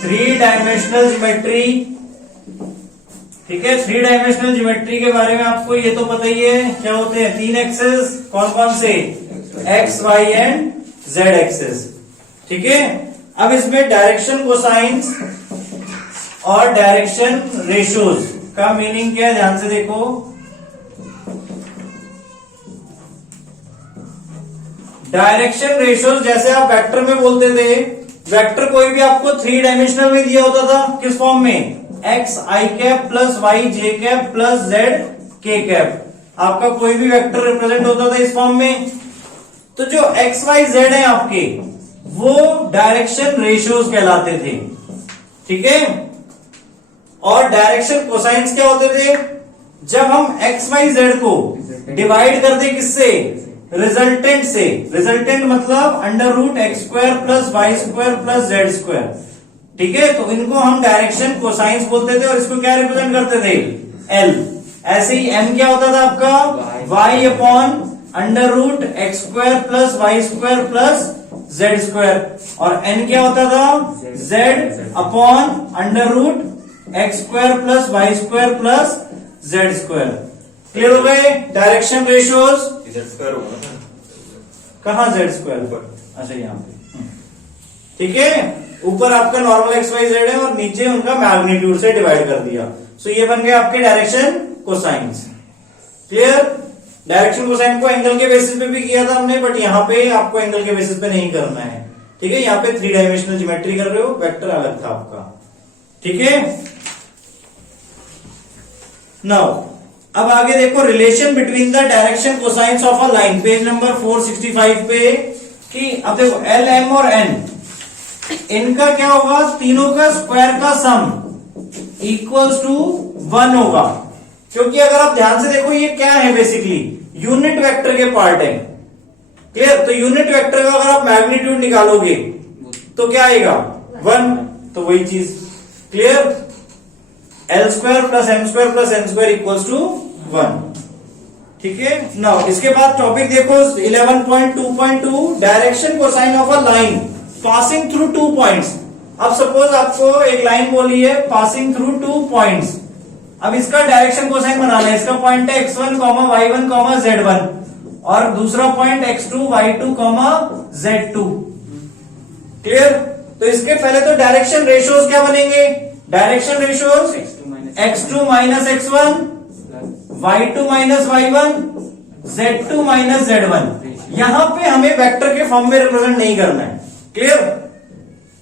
Three dimensional geometry, ठीक है। Three dimensional geometry के बारे में आपको ये तो पता ही है, क्या होते हैं तीन एक्सेस, कौन कौन से, X Y and Z axes, ठीक है। अब इसमें डायरेक्शन कोसाइंस और डायरेक्शन रेशियोज का मीनिंग क्या है, ध्यान से देखो। डायरेक्शन रेशियोज जैसे आप वेक्टर में बोलते थे, वेक्टर कोई भी आपको थ्री डायमेंशनल में दिया होता था, किस फॉर्म में, एक्स आई कैप प्लस वाई जे कैप प्लस जेड के कैप, आपका कोई भी वेक्टर रिप्रेजेंट होता था इस फॉर्म में। तो जो एक्स वाई जेड है आपके, वो डायरेक्शन रेशियोज कहलाते थे, ठीक है। और डायरेक्शन कोसाइंस क्या होते थे, जब हम एक्स वाई जेड को डिवाइड करते किससे, रिजल्टेंट से। रिजल्टेंट मतलब under root X square plus Y square plus Z square, ठीक है। तो इनको हम डायरेक्शन कोसाइंस बोलते थे और इसको क्या रिप्रेजेंट करते थे, एल। ऐसे ही एम क्या होता था आपका, Y upon under root X square plus Y square plus Z square, और एन क्या होता था, Z upon under root X square plus Y square plus Z square. Clear हो गए डायरेक्शन रेशियोज। कहाँ जेड स्क्वायर, अच्छा यहाँ पे, ठीक है। ऊपर आपका नॉर्मल एक्स वाई जेड है और नीचे उनका मैग्नीट्यूड से डिवाइड कर दिया, सो ये बन गए आपके direction cosines. Clear. Direction cosine को एंगल के बेसिस पे भी किया था हमने, बट यहाँ पे आपको एंगल के बेसिस पे नहीं करना है, ठीक है। यहाँ पे थ्री डायमेंशनल ज्योमेट्री कर रहे हो, वेक्टर अलग था आपका, ठीक है। नाउ अब आगे देखो, relation between the direction cosines of a line, page number 465 पे, कि अब देखो एल एम और एन, इनका क्या होगा, तीनों का स्क्वायर का सम इक्वल्स टू 1 होगा, क्योंकि अगर आप ध्यान से देखो ये क्या है, बेसिकली यूनिट वेक्टर के पार्ट है। क्लियर। तो यूनिट वेक्टर का अगर आप मैग्नीट्यूड निकालोगे तो क्या आएगा, 1, तो वही चीज। Clear. L square plus M square plus N square equals to 1, ठीक है। नाउ इसके बाद टॉपिक देखो 11.2.2, direction cosine of a line passing through 2 points. अब सपोज आपको एक लाइन बोली है पासिंग थ्रू 2 पॉइंट्स, अब इसका डायरेक्शन कोसाइन बनाना है। इसका पॉइंट है x1, y1, z1, और दूसरा point x2, y2, z2। Clear. तो इसके पहले तो डायरेक्शन रेशियोज क्या बनेंगे, direction ratios x2 minus x1, y2 minus y1, z2 minus z1। यहां पे हमें वेक्टर के फॉर्म में रिप्रेजेंट नहीं करना है। क्लियर।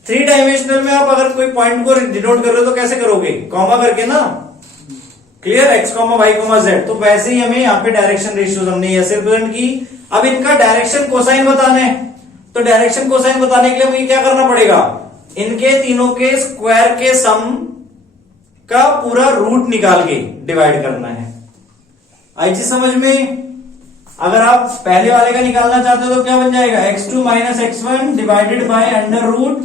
थ्री डायमेंशनल में आप अगर कोई पॉइंट को डिनोट कर रहे हो तो कैसे करोगे, कॉमा करके ना। क्लियर। x, y, z, तो वैसे ही हमें यहाँ पे डायरेक्शन रेशियोज हमने ऐसे रिप्रेजेंट की। अब इनका डायरेक्शन कोसाइन बताना है, तो डायरेक्शन कोसाइन बताने के लिए हमें क्या करना पड़ेगा, इनके तीनों के स्क्वायर के सम का पूरा रूट निकाल के डिवाइड करना है। आई चीज समझ में। अगर आप पहले वाले का निकालना चाहते हो तो क्या बन जाएगा, x2 minus x1 divided by under root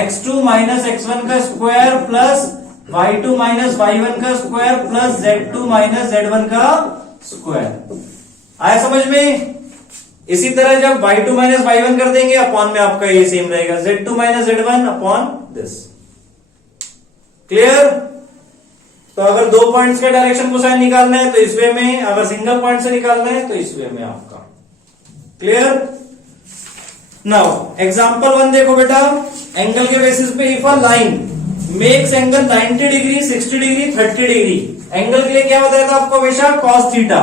x2 minus x1 का square plus y2 minus y1 का square plus z2 minus z1 का स्क्वायर। आया समझ में। इसी तरह जब y2 माइनस y1 कर देंगे, अपॉन में आपका ये सेम रहेगा, z2 minus z1 upon this. Clear. तो अगर 2 पॉइंट्स का डायरेक्शन कोसाइन निकालना है तो इस वे में, अगर सिंगल पॉइंट से निकालना है तो इस वे में आपका। क्लियर। नाउ एग्जांपल 1 देखो बेटा, एंगल के बेसिस पे if a line makes angle 90 degree, 60 degree, 30 degree, angle के लिए क्या बताया था आपको, हमेशा cos थीटा,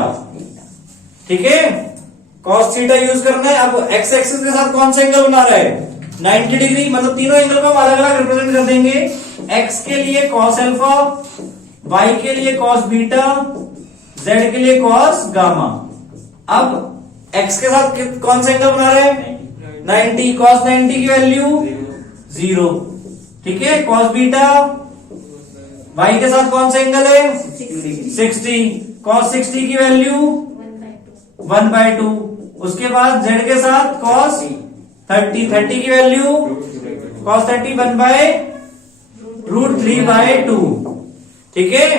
ठीक है। cos थीटा यूज करना है। अब एक्स एक्सिस के साथ कौन सा एंगल बना रहा है, 90 डिग्री, मतलब तीनों एंगल को हम अलग अलग रिप्रेजेंट कर देंगे। एक्स के लिए cos अल्फा, y के लिए cos बीटा, z के लिए cos गामा। अब x के साथ कौन सा एंगल बना रहे हैं, 90, cos 90 की वैल्यू 0, ठीक है। cos बीटा, y के साथ कौन सा एंगल है, 60, cos 60 की वैल्यू 1/2। उसके बाद z के साथ cos 30 की वैल्यू cos 30 1/√3/2, ठीक है।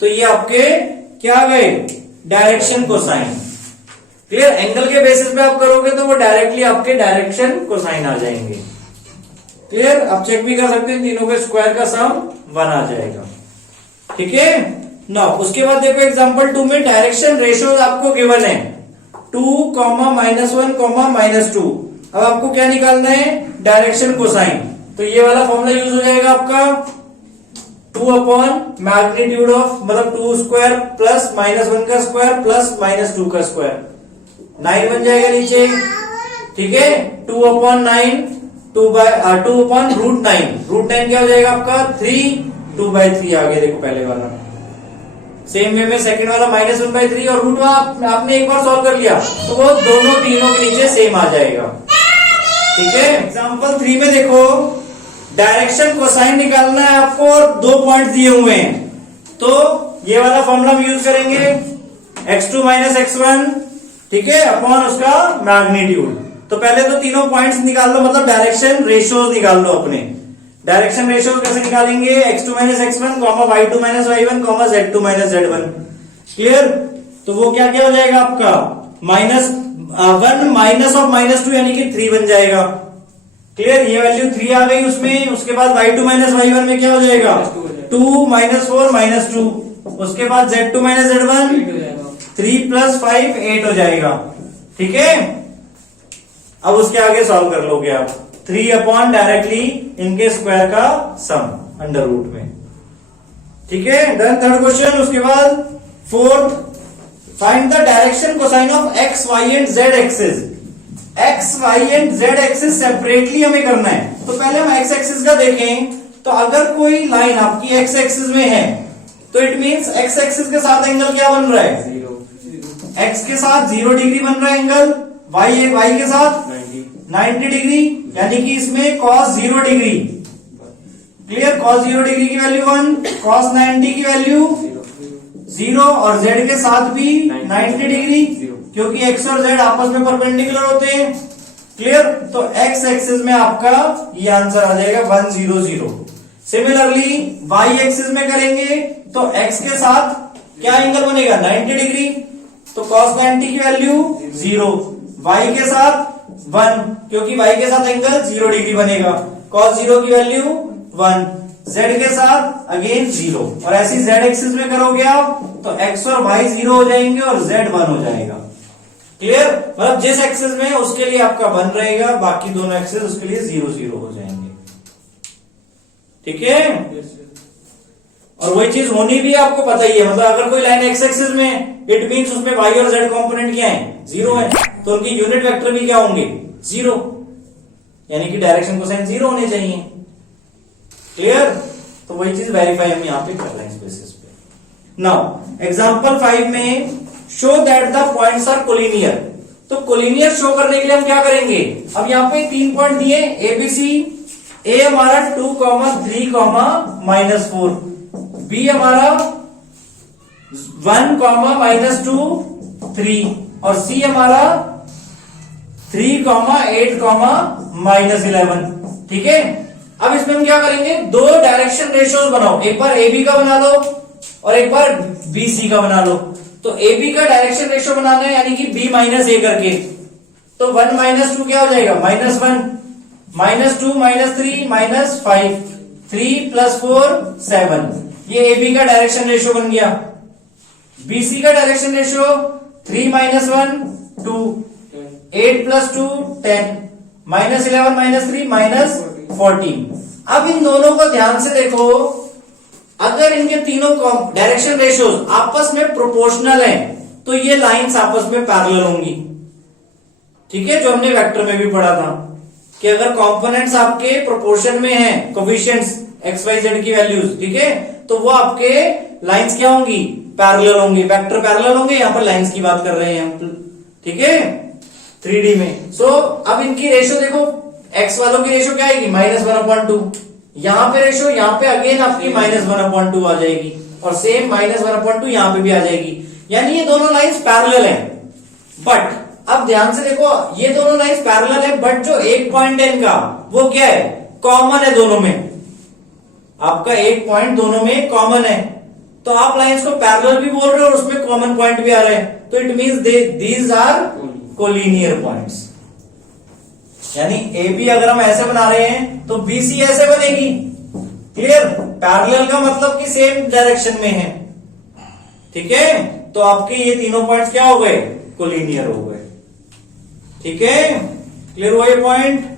तो ये आपके क्या आ गए, डायरेक्शन कोसाइन। क्लियर। एंगल के बेसिस पे आप करोगे तो वो डायरेक्टली आपके डायरेक्शन कोसाइन आ जाएंगे। क्लियर? आप चेक भी कर सकते हैं, तीनों के स्क्वायर का सम 1 आ जाएगा। ठीक है ना। उसके बाद देखो एग्जांपल 2 में डायरेक्शन रेशियोज आपको गिवन है 2, -1, -2। अब आपको क्या निकालना है? Direction cosine. तो ये वाला फॉर्मूला यूज हो जाएगा आपका 2 अपॉन मैग्नीट्यूड ऑफ, मतलब 2 स्क्वायर प्लस -1 का स्क्वायर प्लस -2 का स्क्वायर, 9 बन जाएगा नीचे। ठीक है, 2 अपॉन 9, 2 अपॉन √9। √9 क्या हो जाएगा आपका 3, 2/3 आगे देखो पहले वाला। सेम वे में सेकंड वाला -1/3 और रूट आपने एक बार सॉल्व कर लिया तो वो दोनों तीनों के नीचे सेम आ जाएगा। ठीक है, एग्जांपल 3 में देखो डायरेक्शन कोसाइन निकालना है आपको और 2 पॉइंट दिए हुए हैं, तो ये वाला फॉर्मूला हम यूज करेंगे x2 - x1, ठीक है, अपॉन उसका मैग्नीट्यूड। तो पहले तो तीनों पॉइंट्स निकाल लो, मतलब डायरेक्शन रेशियोज निकाल लो अपने। डायरेक्शन रेशियो कैसे निकालेंगे? x2 - x1, y2 - y1, z2 - z1। Clear? तो वो क्या क्या हो जाएगा आपका -1 माइनस ऑफ -2 यानी कि 3 बन जाएगा। क्लियर? ये वैल्यू 3 आ गई उसमें। उसके बाद y2 - y1 में क्या हो जाएगा 2 -4 -2। उसके बाद z2 - z1 3 + 5 8 हो जाएगा। ठीक है, अब उसके आगे सॉल्व कर लोगे आप 3 अपॉन डायरेक्टली इनके स्क्वायर का सम अंडर रूट में। ठीक है, डन थर्ड क्वेश्चन। उसके बाद fourth, find the direction cosine of x, y and z axis. x, y and z axis separately हमें करना है। तो पहले हम x एक्सिस का देखें, तो अगर कोई लाइन आपकी x एक्सिस में है तो इट मींस x एक्सिस के साथ एंगल क्या बन रहा है? 0। x के साथ 0 डिग्री बन रहा है एंगल, y के साथ 90 डिग्री, यानी कि इसमें cos 0 degree. Clear? cos 0 degree की वैल्यू 1, cos 90 की वैल्यू 0 और z के साथ भी 90 डिग्री, क्योंकि x और z आपस में परपेंडिकुलर होते हैं। क्लियर? तो x एक्सिस में आपका ये आंसर आ जाएगा 1 0 0। सिमिलरली y एक्सिस में करेंगे तो x के साथ क्या एंगल बनेगा 90 डिग्री, तो cos 90 की वैल्यू 0, y के साथ 1, क्योंकि y के साथ एंगल 0 डिग्री बनेगा, cos 0 की वैल्यू 1, z के साथ अगेन 0। और ऐसी z एक्सिस में करोगे आप तो x और y 0 हो जाएंगे और z 1 हो जाएगा। क्लियर? मतलब जिस एक्सिस में उसके लिए आपका 1 रहेगा, बाकी दोनों एक्सिस उसके लिए 0 0 हो जाएंगे। ठीक है, और वही चीज होनी भी आपको पता ही है, मतलब अगर कोई लाइन x एक्सिस में इट मींस उसमें y और z कंपोनेंट क्या है 0 है, तो उनकी यूनिट वेक्टर भी क्या होंगे 0, यानी कि डायरेक्शन कोसाइन 0 होने चाहिए। क्लियर? तो वही चीज वेरीफाई हम यहाँ पे कर रहे हैं इस बेसिस पे। नाउ एग्जांपल 5 में show that the points are collinear. तो कोलिनियर शो करने के लिए हम क्या करेंगे? अब यहाँ पे 3 पॉइंट दिए ABC, A हमारा 2, 3, -4, B हमारा 1, -2, 3 और C हमारा 3, 8, -11। ठीक है, अब इसमें हम क्या करेंगे? 2 डायरेक्शन रेशियोज बनाओ, एक बार AB का बना लो और एक बार BC का बना लो। तो AB का डायरेक्शन रेशियो बनाना है, यानी कि B - A करके, तो 1 - 2 क्या हो जाएगा -1, -2 -3 -5, 3 + 4 7। ये AB का डायरेक्शन रेशियो बन गया। BC का डायरेक्शन रेशियो 3 - 1 2, 8 + 2 10, -11 -3 -14। अब इन दोनों को ध्यान से देखो, अगर इनके तीनों डायरेक्शन रेशियोज आपस में प्रोपोर्शनल हैं तो ये लाइंस आपस में पैरेलल होंगी। ठीक है, जो हमने वेक्टर में भी पढ़ा था कि अगर कंपोनेंट्स आपके प्रोपोर्शन में हैं, कोफिशिएंट्स x y z की वैल्यूज, ठीक है, तो वो आपके लाइंस क्या होंगी? पैरेलल होंगी, वेक्टर पैरेलल होंगे। यहां पर लाइंस की बात कर रहे हैं हम, ठीक है, 3D में। सो अब इनकी रेशियो देखो, x वालों की रेशियो क्या आएगी -1/2, यहां पे रेशियो, यहां पे अगेन आपकी -1/2 आ जाएगी और सेम -1/2 यहां पे भी आ जाएगी, यानी ये दोनों लाइंस पैरेलल हैं। बट अब ध्यान से देखो, ये दोनों लाइंस पैरेलल है, बट जो एक पॉइंट है इनका वो क्या है? कॉमन है दोनों में। आपका एक पॉइंट दोनों में कॉमन है, तो आप लाइंस को पैरेलल भी बोल रहे हो और उसमें कॉमन पॉइंट भी आ रहे हैं, तो it means these are collinear points. यानी ए बी अगर हम ऐसे बना रहे हैं तो बी सी ऐसे बनेगी। क्लियर? पैरेलल का मतलब कि सेम डायरेक्शन में है। ठीक है, तो आपके ये तीनों पॉइंट्स क्या हो गए? कोलिनियर हो गए। ठीक है, क्लियर हुआ ये पॉइंट?